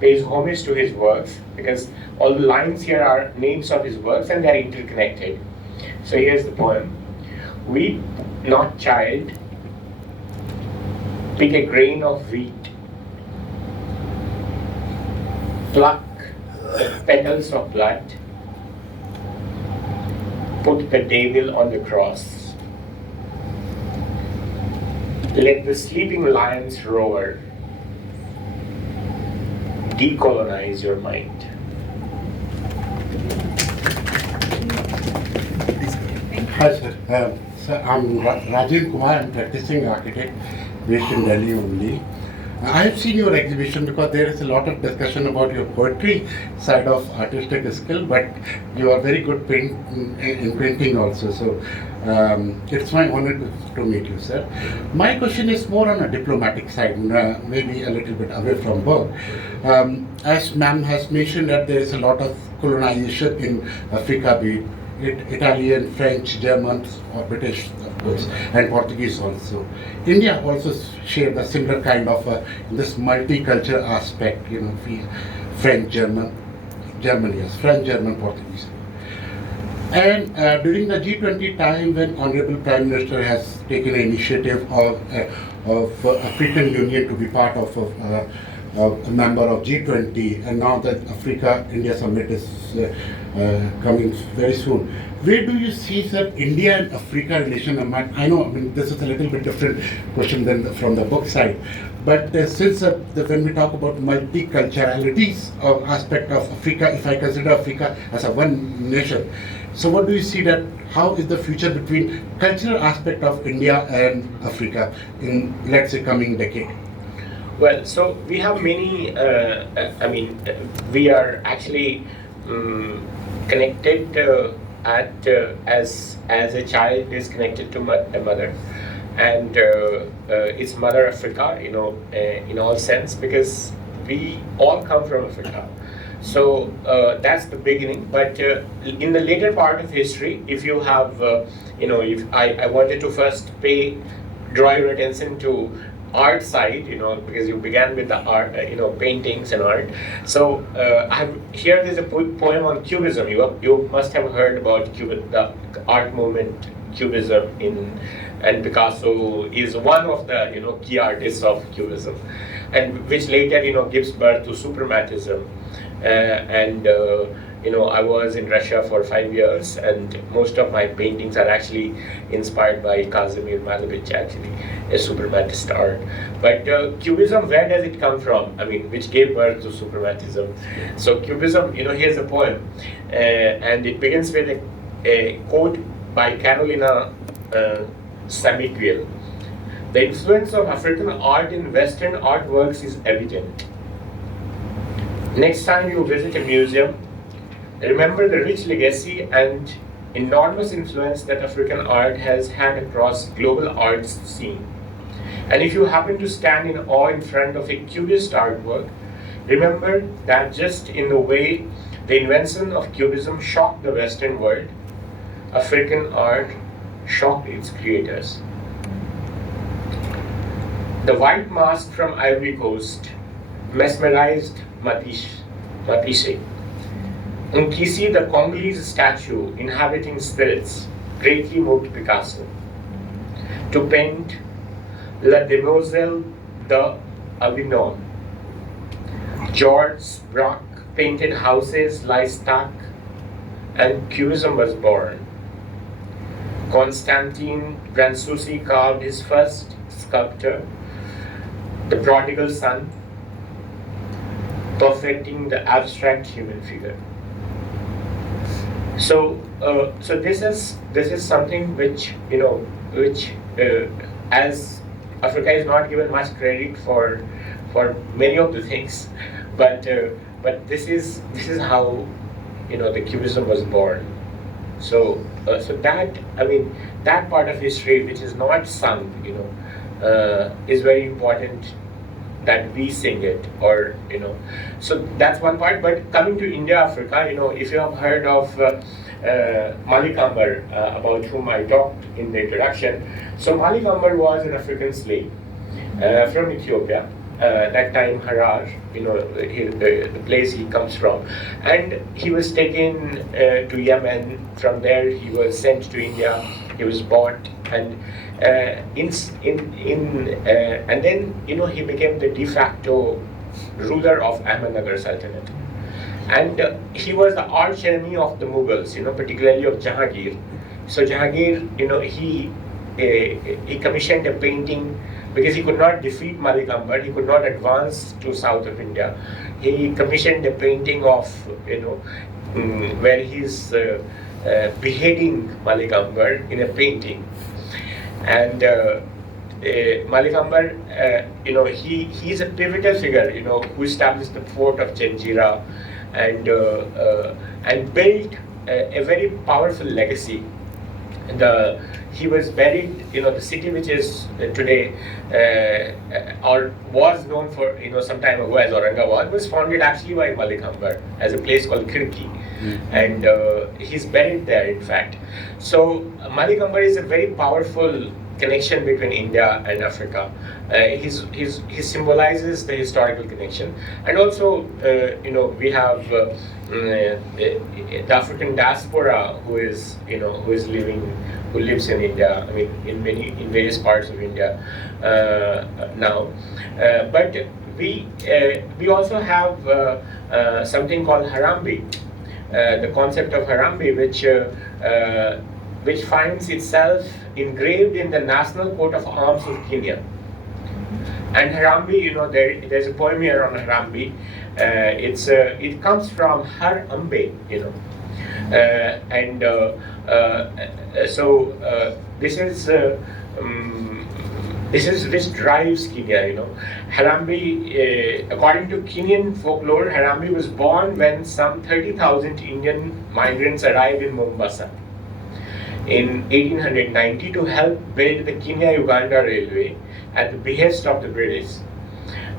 pays homage to his works, because all the lines here are names of his works and they are interconnected. So here's the poem. Weep not, child, pick a grain of wheat, pluck the petals of blood, put the devil on the cross. Let the sleeping lions roar, decolonize your mind. Hi sir. Sir, I'm Rajiv Kumar. I'm practicing architect based in Delhi only. I have seen your exhibition because there is a lot of discussion about your poetry side of artistic skill, but you are very good in painting also. So it's my honor to meet you, sir. My question is more on a diplomatic side, maybe a little bit away from work. As ma'am has mentioned that there is a lot of colonization in Africa, be it Italian, French, German, or British, of course, and Portuguese also. India also shared a similar kind of this multicultural aspect, French, German, yes, French, German, Portuguese. And during the G20 time, when Honorable Prime Minister has taken an initiative of African Union to be part of a member of G20, and now that Africa-India Summit is coming very soon. Where do you see, sir, India and Africa relation? I know, this is a little bit different question than from the book side, but since when we talk about multiculturalities of aspect of Africa, if I consider Africa as a one nation, so what do you see that, how is the future between cultural aspect of India and Africa in, let's say, coming decade? Well, so we have many, we are actually connected as a child is connected to a mother, and it's Mother Africa, in all sense, because we all come from Africa. So that's the beginning. But in the later part of history, if you have, if I wanted to first draw your attention to art side, because you began with the art, paintings and art. So here there's a poem on Cubism. You must have heard about the art movement, Cubism, and Picasso is one of the key artists of Cubism, and which later gives birth to Suprematism. I was in Russia for 5 years, and most of my paintings are actually inspired by Kazimir Malevich, actually, a suprematist art. But Cubism, where does it come from? Which gave birth to Suprematism. So Cubism, here's a poem, and it begins with a quote by Carolina Samiquiel. The influence of African art in Western artworks is evident. Next time you visit a museum, remember the rich legacy and enormous influence that African art has had across global arts scene. And if you happen to stand in awe in front of a Cubist artwork, remember that just in the way the invention of Cubism shocked the Western world, African art shocked its creators. The white mask from Ivory Coast mesmerized Matisse. Nkisi, the Congolese statue inhabiting spirits, greatly moved Picasso to paint La Demoiselle d'Avignon. Georges Braque painted houses lie stuck, and Cubism was born. Constantine Brancusi carved his first sculpture, the prodigal son, perfecting the abstract human figure. So this is something which as Africa is not given much credit for many of the things, but this is how the Cubism was born. So that part of history which is not sung, is very important that we sing it, or so that's one part. But coming to India, Africa, if you have heard of Malik Ambar, about whom I talked in the introduction. So Malik Ambar was an African slave from Ethiopia, that time Harar, the place he comes from, and he was taken to Yemen. From there, he was sent to India. He was bought, and and then he became the de facto ruler of Ahmednagar Sultanate, and he was the arch enemy of the Mughals, particularly of Jahangir. So Jahangir, he commissioned a painting because he could not defeat Malik Ambar, he could not advance to south of India. He commissioned a painting of, where he's beheading Malik Ambar in a painting. And Malik Ambar, he's a pivotal figure, who established the fort of Janjira and built a very powerful legacy. He was buried, the city which is today, or was known for, some time ago as Aurangabad, was founded actually by Malik Ambar as a place called Khirki. And he's buried there, in fact. So Malik Ambar is a very powerful connection between India and Africa. He symbolizes the historical connection, and also we have the African diaspora who lives in India. I mean, in various parts of India now. But we also have something called Harambee, the concept of Harambee, which finds itself engraved in the national coat of arms of Kenya. And Harambee, there's a poem here on Harambee. It comes from Harambee, so this is which drives Kenya. Harambee, according to Kenyan folklore, Harambee was born when some 30,000 Indian migrants arrived in Mombasa in 1890 to help build the Kenya-Uganda Railway at the behest of the British.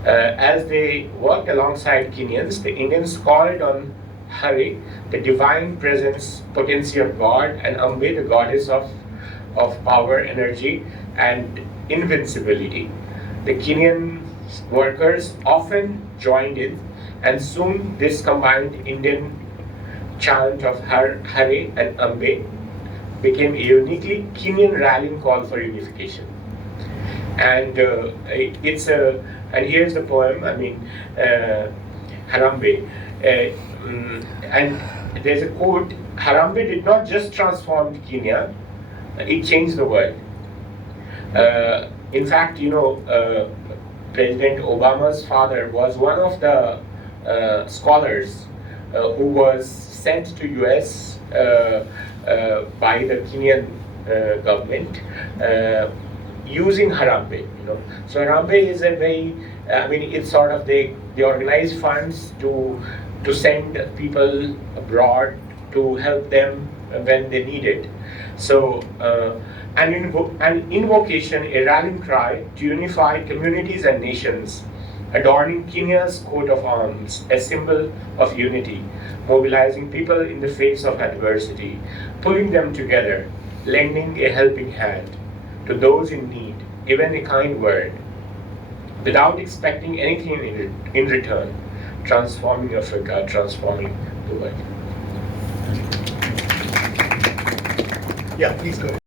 As they worked alongside Kenyans, the Indians called on Hari, the divine presence, potency of God, and Ambe, the goddess of power, energy, and invincibility. The Kenyan workers often joined in, and soon this combined Indian chant of Hari and Ambe became a uniquely Kenyan rallying call for unification. And and here's the poem. I mean, Harambee, and there's a quote: Harambee did not just transform Kenya; it changed the world. In fact, President Obama's father was one of the scholars who was sent to US by the Kenyan government using Harambee. So Harambee is a very, it's sort of they organize funds to send people abroad to help them when they need it. So an invocation, a rallying cry to unify communities and nations, adorning Kenya's coat of arms, a symbol of unity, mobilizing people in the face of adversity, pulling them together, lending a helping hand to those in need, even a kind word, without expecting anything in return, transforming Africa, transforming the world. Yeah, please go ahead.